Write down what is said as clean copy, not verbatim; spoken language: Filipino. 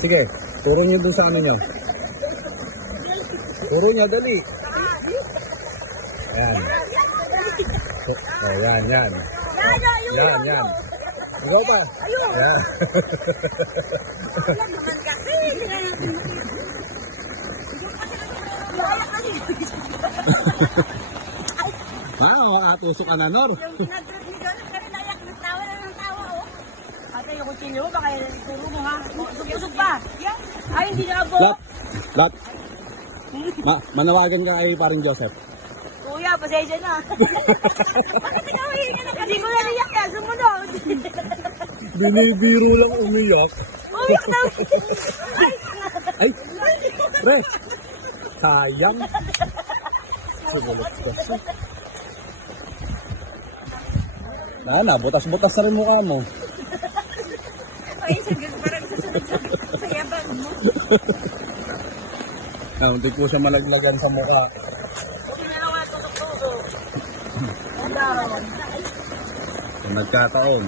Sige, turo niyo dun sa ano niyo. Turo niya, dali. Yan. Yan, yan. Yan. Ikaw pa. Yan. Wala naman kasi. Tusok ka na, Nor. Yung nag-trip ni Jonathan kanina, ayak, nagtawa na ng tawa, oh. Ate, yung kutsilyo, baka turo mo, ha? Usog pa. Ay, hindi na abo. Lot. Manawagan ka kay parang Joseph. Kuya, pasensya na. Bakit ikaw hihinga na? Hindi ko na niyak yan, sumunod. Binibiro lang umiyak. Umiyak na. Ay, pre. Sayang. Sugulit kasi. Butas-butas na rin mukha mo. Ay, parang susunod sa yabang mo. Hindi ko siya malaglagan sa mukha. Kung nagkataon.